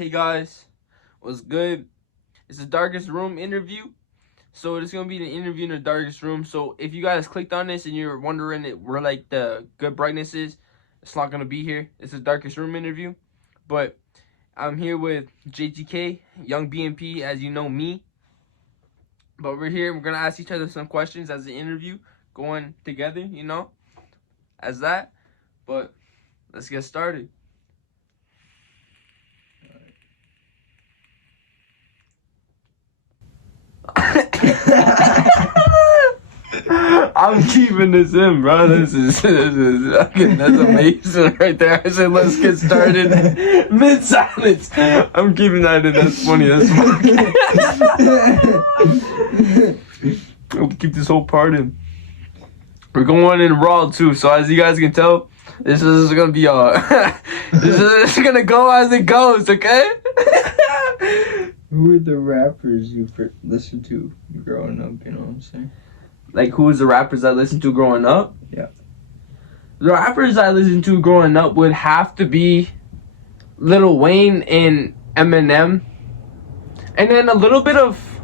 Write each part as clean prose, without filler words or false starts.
Hey guys, what's good? It's the Darkest Room interview. So it's gonna be the interview in the darkest room. So if you guys clicked on this and you're wondering where like the good brightness is, it's not gonna be here. It's the Darkest Room interview. But I'm here with JtK, young BMP, as you know me. But we're here. We're gonna ask each other some questions as the interview going together. As that. But let's get started. I'm keeping this in, bro. This is fucking, that's amazing right there. I said, let's get started mid silence. I'm keeping that in. That's funny. That's funny. I'll keep this whole part in. We're going in raw too, so as you guys can tell, this is gonna be this is gonna go as it goes, okay? Who are the rappers you listened to growing up, you know what I'm saying? Like, who was the rappers I listened to growing up? Yeah. The rappers I listened to growing up would have to be Lil Wayne and Eminem. And then a little bit of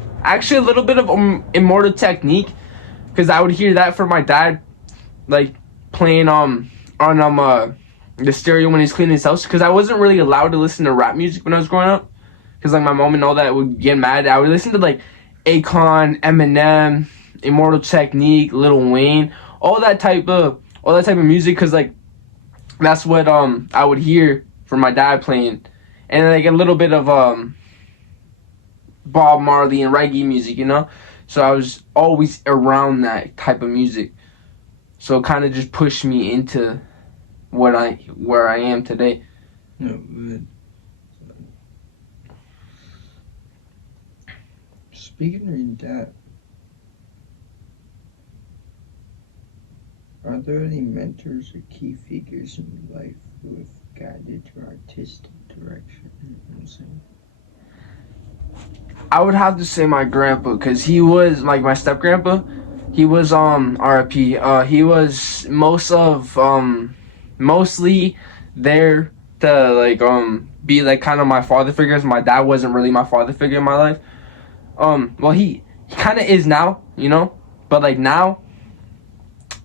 Immortal Technique. Because I would hear that from my dad, like, playing on the stereo when he's cleaning his house. Because I wasn't really allowed to listen to rap music when I was growing up. Because, like, my mom and all that would get mad. I would listen to, like, Akon, Eminem, Immortal Technique, Lil Wayne, all that type of music, because, like, that's what I would hear from my dad playing. And, like, a little bit of Bob Marley and reggae music, so I was always around that type of music, so it kind of just pushed me into where I am today. No, good. Speaking of your dad, are there any mentors or key figures in your life who have guided your artistic direction? You know what I'm saying? I would have to say my grandpa, because he was, like, my step grandpa. He was RIP. He was mostly there to, like, be, like, kind of my father figure. My dad wasn't really my father figure in my life. Well, he kind of is now, but, like, now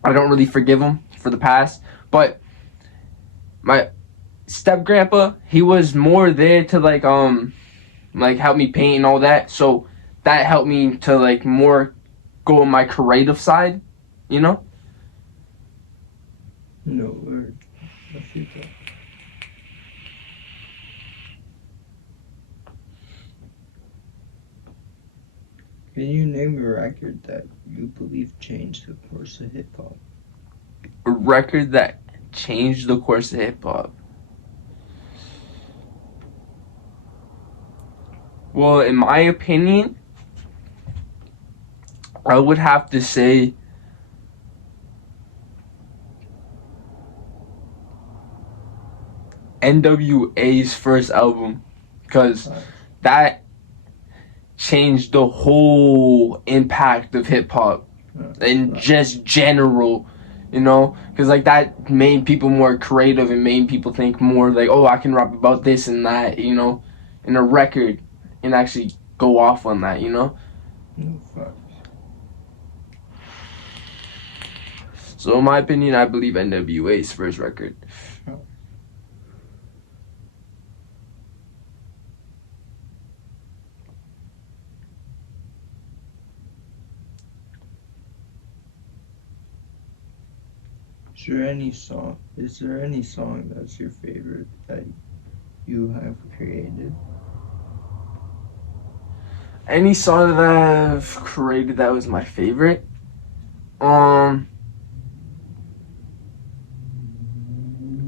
I don't really forgive him for the past. But my step grandpa, he was more there to, like help me paint and all that. So that helped me to, like, more go on my creative side, No word. I feel that. Can you name a record that you believe changed the course of hip hop? A record that changed the course of hip hop. Well, in my opinion, I would have to say NWA's first album, because that changed the whole impact of hip hop and just general, because, like, that made people more creative and made people think more, like, oh, I can rap about this and that, in a record, and actually go off on that, No fuck. So in my opinion, I believe NWA's first record. Is there any song that's your favorite that you have created? Any song that I've created that was my favorite?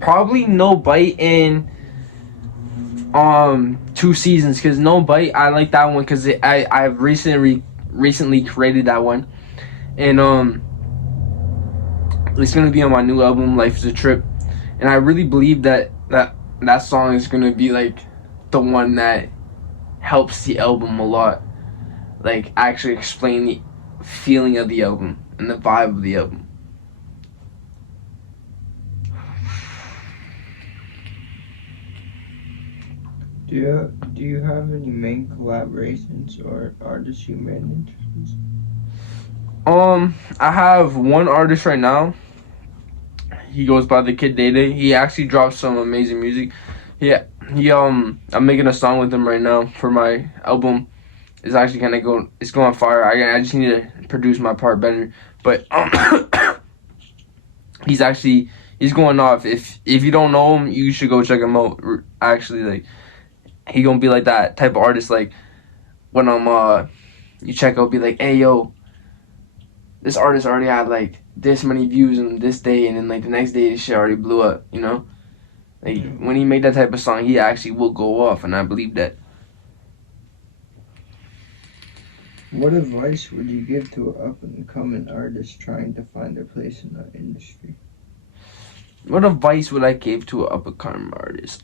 Probably No Bite in 2 Seasons, because No Bite, I like that one because I've recently created that one, and it's gonna be on my new album, Life is a Trip, and I really believe that song is gonna be, like, the one that helps the album a lot, like, actually explain the feeling of the album and the vibe of the album. Do Do you have any main collaborations or artists you manage? I have one artist right now. He goes by the Kid Day Day. He actually dropped some amazing music. I'm making a song with him right now for my album. It's actually it's going fire. I just need to produce my part better. But he's going off. If you don't know him, you should go check him out. Actually, like, he gonna be like that type of artist. Like, when you check out, be like, hey yo, this artist already had like this many views on this day, and then like the next day this shit already blew up. You know, like when he made that type of song, he actually will go off, and I believe that. What advice would you give to an up-and-coming artist trying to find their place in the industry? What advice would I give to an up-and-coming artist?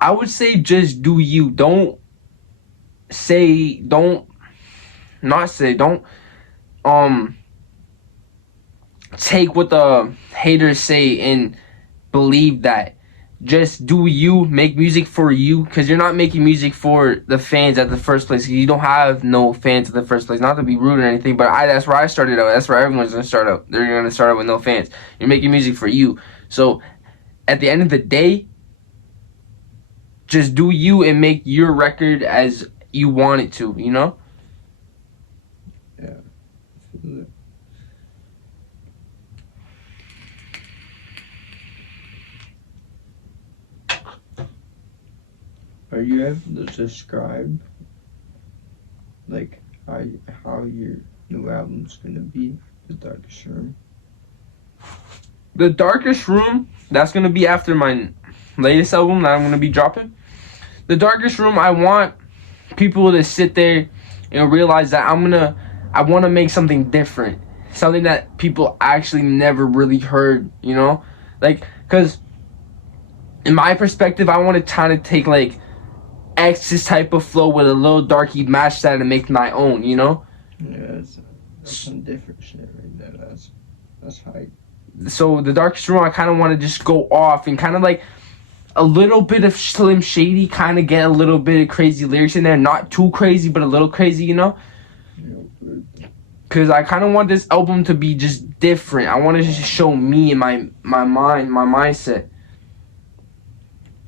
I would say just do you. Don't take what the haters say and believe that. Just do you, make music for you, because you're not making music for the fans at the first place. You don't have no fans at the first place. Not to be rude or anything, but that's where I started out. That's where everyone's going to start out. They're going to start out with no fans. You're making music for you. So at the end of the day, just do you and make your record as you want it to, you know? Yeah. Are you able to describe like how your new album's gonna be, The Darkest Room? The Darkest Room, that's gonna be after my latest album that I'm gonna be dropping. The Darkest Room, I want people to sit there and realize that I wanna make something different. Something that people actually never really heard, you know? Like, cause in my perspective, I wanna kind of take like X's type of flow with a little darky match that and make my own, you know? Yeah, that's some different shit right there. That's hype. So the Darkest Room, I kind of want to just go off and kind of like a little bit of Slim Shady, kind of get a little bit of crazy lyrics in there. Not too crazy, but a little crazy, you know? Because I kind of want this album to be just different. I want to just show me and my mind, my mindset.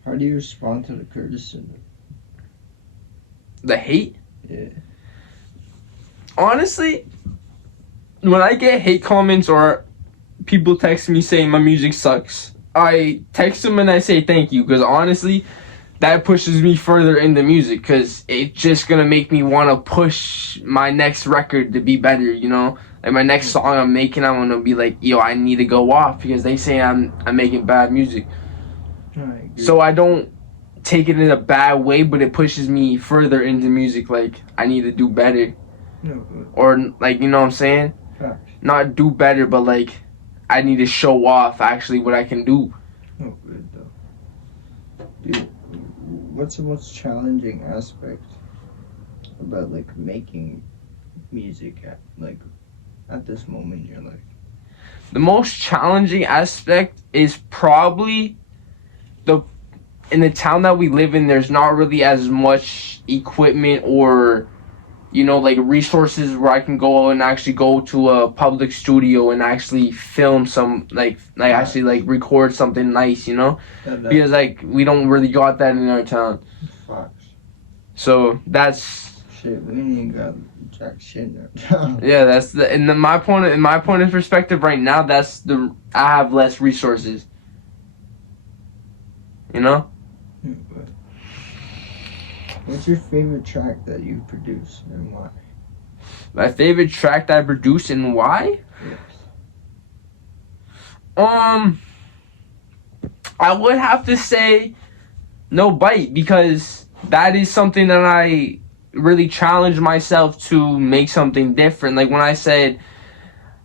How do you respond to the criticism? The hate? Yeah. Honestly, when I get hate comments or people text me saying my music sucks, I text them and I say thank you, because honestly, that pushes me further into music, because it's just gonna make me want to push my next record to be better, you know? Like my next song I'm making, I'm gonna be like, yo, I need to go off because they say I'm making bad music. So I don't take it in a bad way, but it pushes me further into music. Like, I need to do better. Or like, you know what I'm saying? Not do better, but like, I need to show off actually what I can do. Oh, good though. Dude, what's the most challenging aspect about like making music at this moment in your life? The most challenging aspect is probably in the town that we live in, there's not really as much equipment or, you know, like resources where I can go and actually go to a public studio and actually film some, actually like record something nice, you know? Because like we don't really got that in our town. So that's shit. We ain't got jack shit in our town. Yeah, that's my point of perspective right now. I have less resources. You know? What's your favorite track that you produce and why? My favorite track that I produce and why? Yes. I would have to say No Bite, because that is something that I really challenged myself to make something different. Like when I said,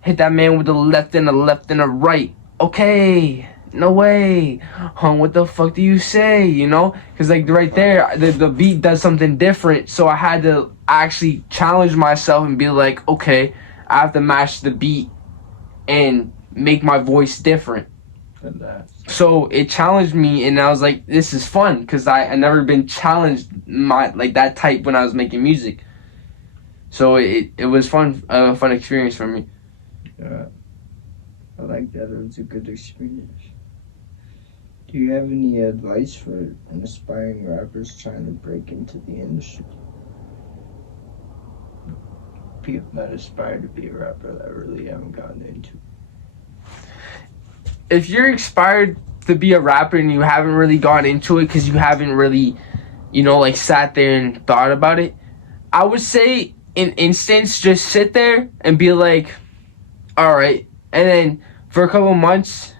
hit that man with the left and a right. Okay. No way. What the fuck do you say? You know? Because like right there, the beat does something different. So I had to actually challenge myself and be like, okay, I have to match the beat and make my voice different. So it challenged me, and I was like, this is fun because I never been challenged like that type when I was making music. So it was fun, a fun experience for me. I like that. It was a good experience. Do you have any advice for aspiring rappers trying to break into the industry? People that aspire to be a rapper that really haven't gotten into. If you're inspired to be a rapper and you haven't really gone into it because you haven't really, like sat there and thought about it, I would say in instance just sit there and be like, all right, and then for a couple months,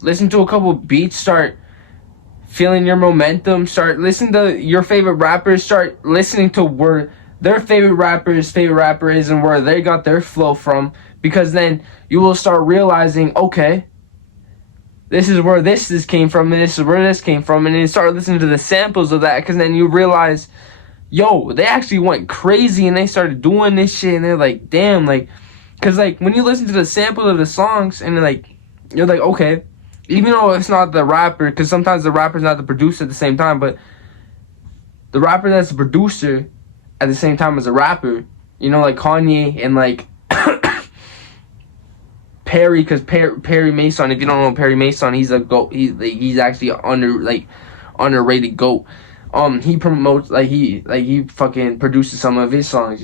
listen to a couple beats, start feeling your momentum, start listening to your favorite rappers, start listening to where their favorite rapper is and where they got their flow from, because then you will start realizing, okay, this is where this came from, and this is where this came from, and then you start listening to the samples of that, because then you realize, yo, they actually went crazy and they started doing this shit, and they're like, damn, like, because like when you listen to the samples of the songs and like you're like, okay, even though it's not the rapper, because sometimes the rapper's not the producer at the same time, but the rapper that's the producer at the same time as a rapper, like Kanye and like Perry, because Perry Mason, if you don't know Perry Mason, he's a GOAT. He's actually underrated GOAT. He promotes he fucking produces some of his songs,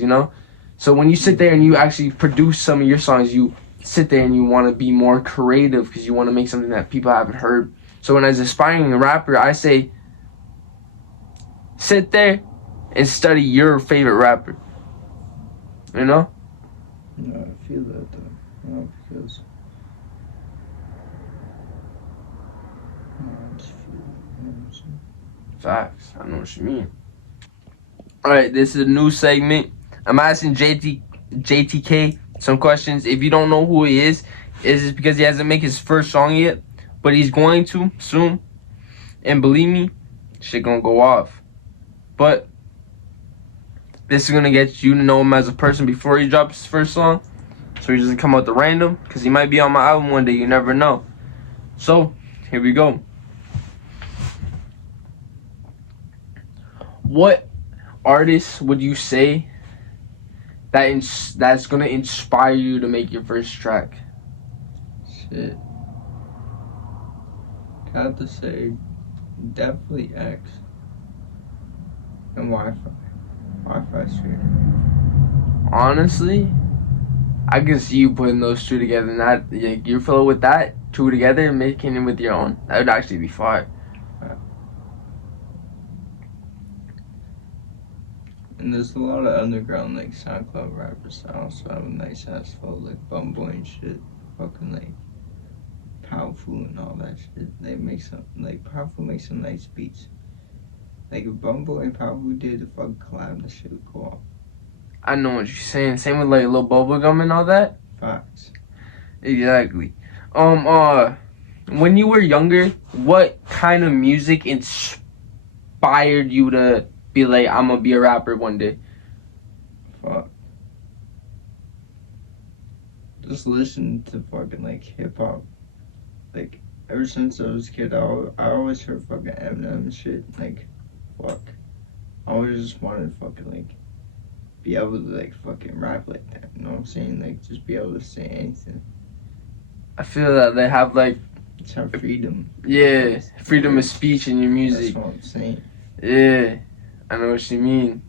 So when you sit there and you actually produce some of your songs, you sit there and you want to be more creative because you want to make something that people haven't heard. So when as an aspiring rapper, I say sit there and study your favorite rapper. No, I feel that though. No, because I just feel it. Facts. I know what you mean. Alright, this is a new segment. I'm asking JtK some questions. If you don't know who he is it because he hasn't made his first song yet, but he's going to soon. And believe me, shit gonna go off. But this is gonna get you to know him as a person before he drops his first song, so he doesn't come out the random, because he might be on my album one day. You never know. So here we go. What artist would you say that's gonna inspire you to make your first track? Shit. Got to say, definitely X and Wi-Fi street. Honestly, I can see you putting those two together, and that you flow with that two together and making it with your own. That would actually be fire. And there's a lot of underground like SoundCloud rappers that also have a nice ass flow, like Bumble and shit. Fucking like Powerful and all that shit. They make some like Powerful makes some nice beats. Like if Bumble and Powerful did a fucking collab, that shit would go off. I know what you're saying. Same with like Lil Bubblegum and all that. Facts. Exactly. When you were younger, what kind of music inspired you to be like, I'm gonna be a rapper one day? Fuck. Just listen to fucking like hip hop. Like ever since I was a kid, I always heard fucking Eminem and shit. Like, fuck. I always just wanted to fucking like be able to like fucking rap like that. You know what I'm saying? Like just be able to say anything. I feel that they have like, just have freedom. Yeah, freedom of speech in your music. That's what I'm saying. Yeah, I know what you mean.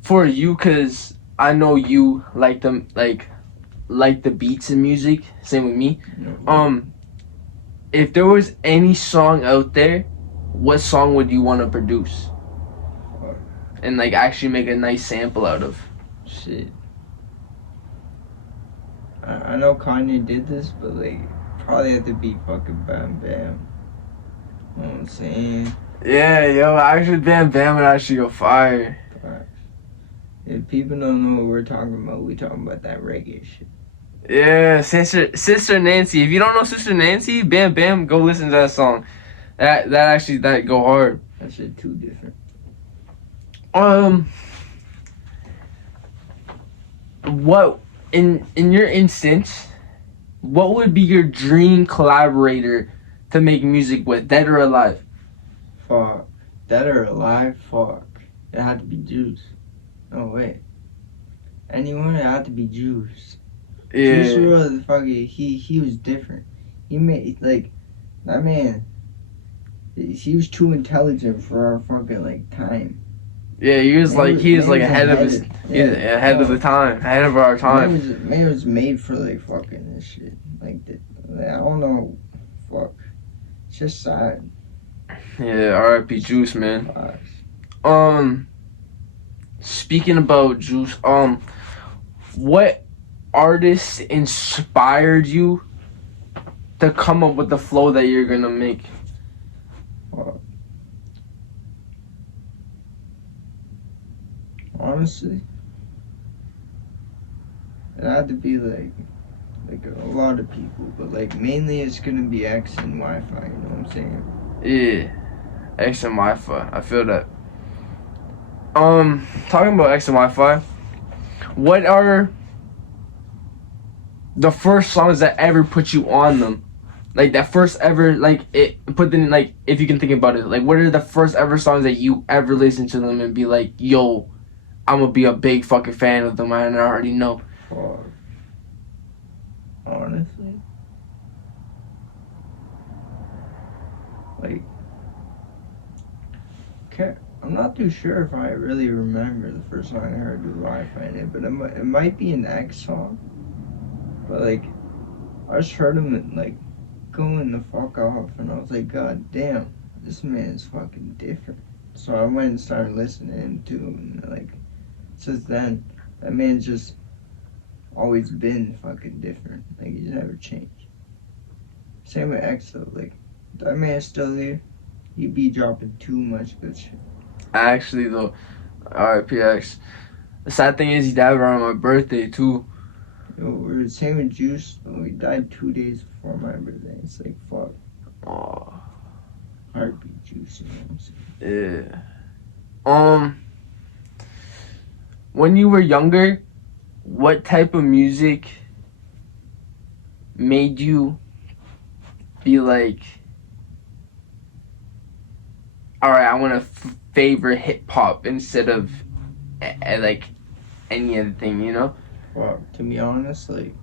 For you, cause I know you like them, like the beats in music. Same with me. If there was any song out there, what song would you want to produce? And like actually make a nice sample out of? Shit. I know Kanye did this, but like probably have to be fucking Bam Bam. You know what I'm saying? Yeah, yo, actually Bam Bam would actually go fire. If people don't know what we're talking about, we talking about that reggae shit. Yeah, Sister Nancy. If you don't know Sister Nancy, Bam Bam, go listen to that song. That go hard. That shit too different. What in your instance, what would be your dream collaborator to make music with, dead or alive? Fuck. Dead or alive? Fuck. It had to be Juice. No, wait. Anyone? It had to be Juice. Juice Yeah. was fucking, he was different. He made, like, that man, he was too intelligent for our fucking, like, time. Yeah, he was Man like was ahead of his, yeah, ahead of the time, ahead of our time. Man was made for, like, fucking this shit. Like, I don't know. Fuck. It's just sad. Yeah, R.I.P. Juice, man. Fuck. Speaking about Juice, what artist inspired you to come up with the flow that you're gonna make? Honestly, it had to be like a lot of people, but like mainly it's gonna be X and Wi-Fi. You know what I'm saying? Yeah, X and Wi-Fi. I feel that. Talking about X and Wi-Fi, what are the first songs that ever put you on them? Like that first ever, like it put them like if you can think about it, like what are the first ever songs that you ever listen to them and be like, yo, I'm gonna be a big fucking fan of them and I already know. Honestly, like, I'm not too sure if I really remember the first song I heard with Wi-Fi in it, but it might be an X song. But like, I just heard him like going the fuck off, and I was like, God damn, this man is fucking different. So I went and started listening to him, and like, since then, that man's just always been fucking different. Like, he's never changed. Same with X though, like, that man's still here. He be dropping too much good shit. Actually though, RIPX. The sad thing is he died around my birthday too. Yo, we're the same with Juice though. He died 2 days before my birthday. It's like, fuck. Oh. Heartbeat Juice, you know what I'm saying? Yeah. When you were younger, what type of music made you be like, all right, I want to favor hip hop instead of like any other thing, you know? Well, to be honest, like,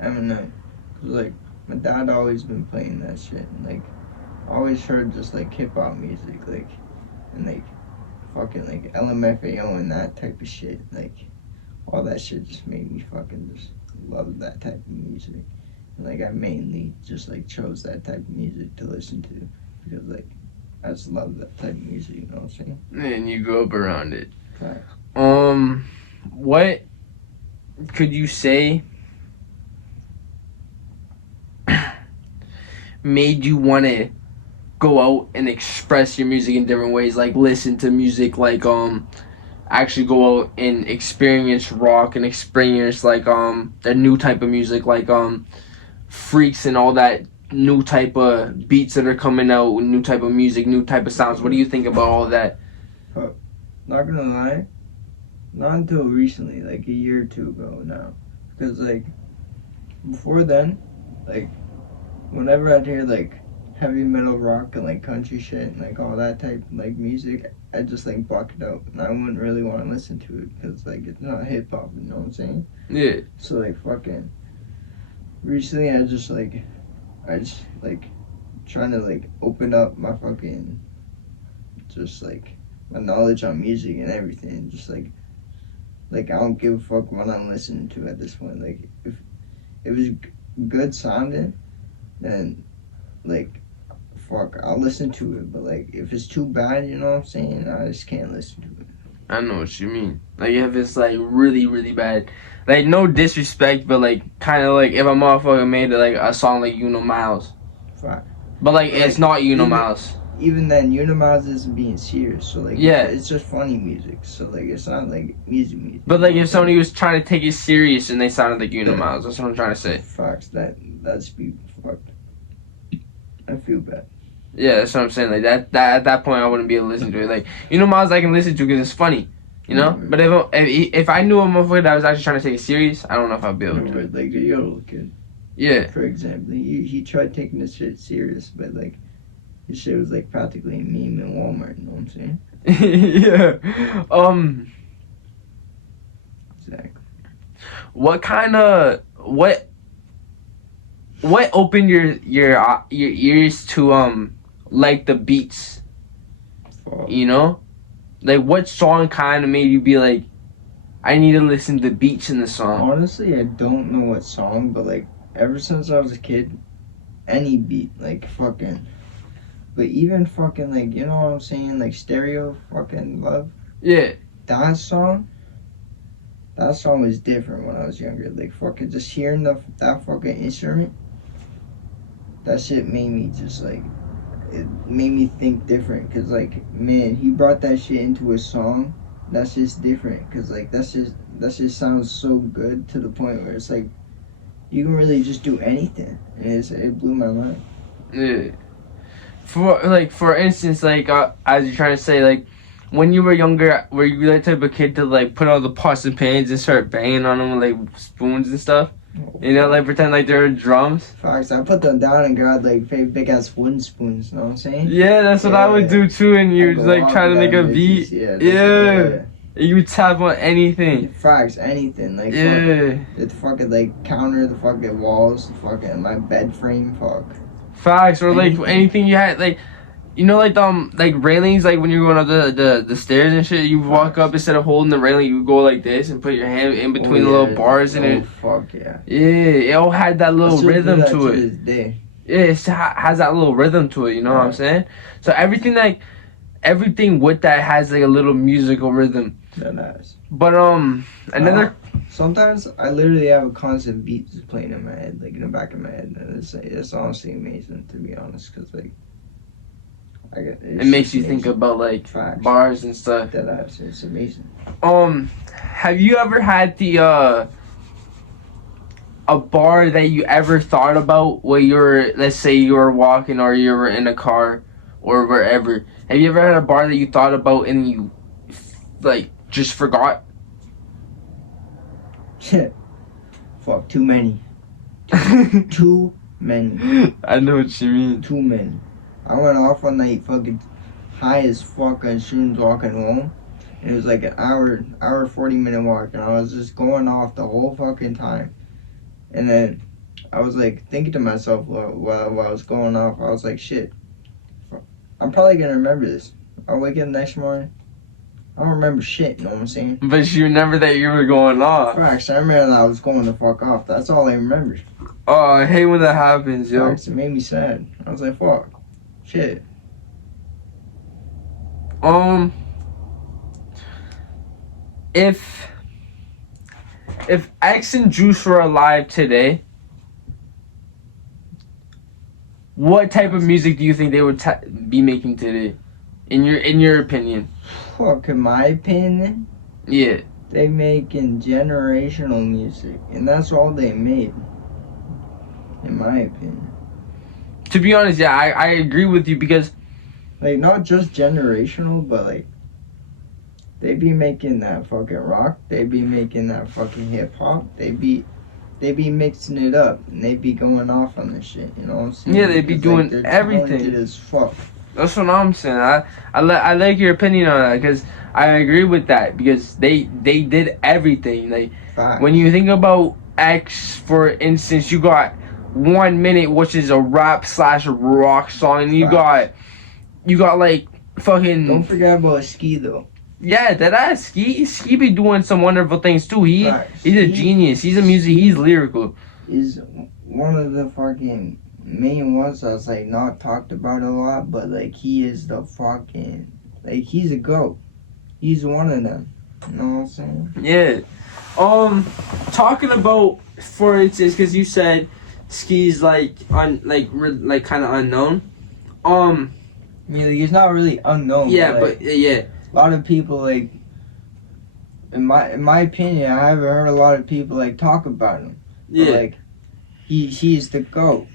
Eminem. Cause like, my dad always been playing that shit. And like, I always heard just like hip hop music, like, and like, fucking like LMFAO and that type of shit. Like, all that shit just made me fucking just love that type of music. And like, I mainly just like chose that type of music to listen to because like, I just love that type of music, you know what I'm saying? And you grew up around it. Facts. What could you say made you want to go out and express your music in different ways, like listen to music, like actually go out and experience rock and experience like the new type of music, like freaks and all that new type of beats that are coming out, new type of music, new type of sounds? What do you think about all that? Not gonna lie, not until recently, like a year or two ago now. Because, like, before then, like, whenever I'd hear, like, heavy metal rock and, like, country shit and, like, all that type of, like, music, I'd just, like, block it out. And I wouldn't really want to listen to it because, like, it's not hip-hop, you know what I'm saying? Yeah. So, like, fucking, recently I just, trying to, like, open up my fucking, just, like, my knowledge on music and everything. Just, like, I don't give a fuck what I'm listening to at this point. Like, if it was good sounding, then, like, fuck, I'll listen to it. But, like, if it's too bad, you know what I'm saying? I just can't listen to it. I know what you mean. Like, if it's, like, really, really bad. Like, no disrespect, but, like, kind of like if a motherfucker made, like, a song like You Know Miles. Fuck. But, like, it's not You Know Miles. Even then, Unimiles isn't being serious, so like, yeah, it's just funny music. So like, it's not like music. But like, if somebody was trying to take it serious and they sounded like Unimiles, that's what I'm trying to say. Fox, that's be fucked. I feel bad. Yeah, that's what I'm saying. Like that at that point, I wouldn't be able to listen to it. Like Unimiles, I can listen to because it's funny, you know. Mm-hmm. But if I knew a motherfucker that was actually trying to take it serious, I don't know if I'd be able to. Like the yodel kid. Yeah. For example, he tried taking this shit serious, but like this shit was like practically a meme in Walmart. You know what I'm saying? Yeah. Exactly. What kind of what opened your ears to like the beats? Fuck. You know, like what song kind of made you be like, I need to listen to beats in the song. Honestly, I don't know what song, but like ever since I was a kid, any beat, like fucking. But even fucking like, you know what I'm saying, like Stereo, fucking Love. Yeah. That song. That song was different when I was younger. Like fucking just hearing that fucking instrument. That shit made me just like, it made me think different. Cause like, man, he brought that shit into a song. That's just different. Cause like that just sounds so good to the point where it's like, you can really just do anything. And it blew my mind. Yeah. For instance, like as you're trying to say, like when you were younger, were you that type of kid to like put all the pots and pans and start banging on them with like spoons and stuff? You know, like pretend like they're drums. Facts. I put them down and grabbed like big ass wooden spoons. You know what I'm saying? Yeah, that's what I would do too. And you're like trying to make a beat. Yeah. You would tap on anything. Facts. Anything. Like yeah. The fucking like counter, the fucking walls, the fucking my bed frame. Fuck. Facts or like anything you had like. You know, like railings, like when you're going up the stairs and shit, you walk up instead of holding the railing, you go like this and put your hand in between the little bars and it. Fuck yeah. Yeah, it all had that little rhythm to it. This day. Yeah, it has that little rhythm to it. You know what I'm saying? So everything with that has like a little musical rhythm. That nice. But another. Sometimes I literally have a constant beat just playing in my head, like in the back of my head, and it's honestly amazing to be honest, cause like. It makes you think about like Facts. Bars and stuff. It's amazing. Have you ever had a bar that you ever thought about where let's say you were walking or you were in a car or wherever? Have you ever had a bar that you thought about and you like just forgot? Fuck, too many. Too many. I know what you mean. Too many. I went off one night fucking high as fuck on shrooms walking home. And it was like an hour 40-minute walk. And I was just going off the whole fucking time. And then I was like thinking to myself while I was going off, I was like, shit, I'm probably going to remember this. I'll wake up next morning. I don't remember shit, you know what I'm saying? But you remember that you were going off. Facts, I remember that I was going the fuck off. That's all I remember. Oh, I hate when that happens, yo. Facts, it made me sad. I was like, fuck. Shit. If X and Juice were alive today, what type of music do you think they would be making today? In your opinion? Fuck, in my opinion, yeah, they making generational music, and that's all they made. In my opinion. To be honest, yeah, I agree with you because, like, not just generational, but like, they be making that fucking rock. They be making that fucking hip hop. They be mixing it up, and they be going off on this shit. You know what I'm saying? Yeah, they be doing like, everything. Talented as fuck. That's what I'm saying. I like your opinion on that because I agree with that because they did everything. Like Facts. When you think about X, for instance, you got 1 minute, which is a rap / rock song, and you got like fucking. Don't forget about Ski though. Yeah, that Ski be doing some wonderful things too. He's a genius. He's he's lyrical. Is one of the fucking main ones that's like not talked about a lot, but like he is the fucking like he's a GOAT. He's one of them. You know what I'm saying? Yeah. Talking about, for instance, because you said Ski's like kind of unknown. Yeah, he's not really unknown. Yeah, but yeah. A lot of people like. In my opinion, I haven't heard a lot of people like talk about him. Yeah. But, like, he's the GOAT.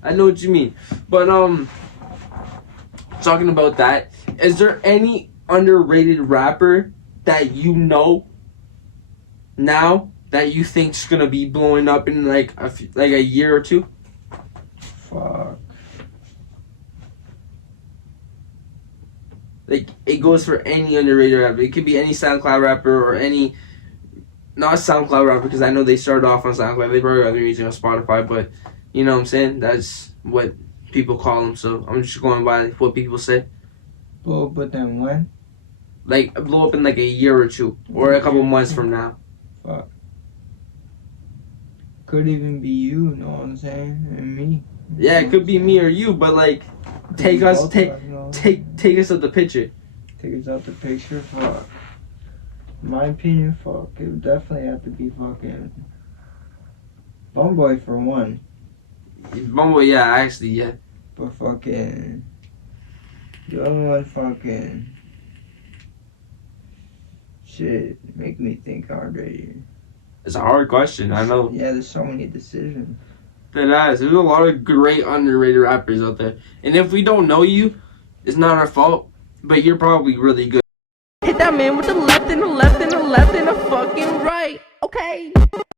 I know what you mean, but talking about that, is there any underrated rapper that you know now that you think's gonna be blowing up in like a year or two? Fuck. Like, it goes for any underrated rapper. It could be any SoundCloud rapper or any, not SoundCloud rapper, because I know they started off on SoundCloud. They probably got their music on Spotify, but you know what I'm saying? That's what people call them. So I'm just going by what people say. Well, but then when? Like, blow up in like a year or two, or a couple months from now. Fuck. Could even be you, know what I'm saying? And me. Yeah, it could be me or you, but like, take us out the picture. Take us out the picture, fuck. In my opinion, fuck. It would definitely have to be fucking Bumboy for one. Bumble, yeah, actually, yeah. But fucking the other one, fucking shit, make me think already. It's a hard question, I know. Yeah, there's so many decisions. There's a lot of great underrated rappers out there. And if we don't know you, it's not our fault, but you're probably really good. Hit that man with the left and the left and the left and the fucking right. Okay.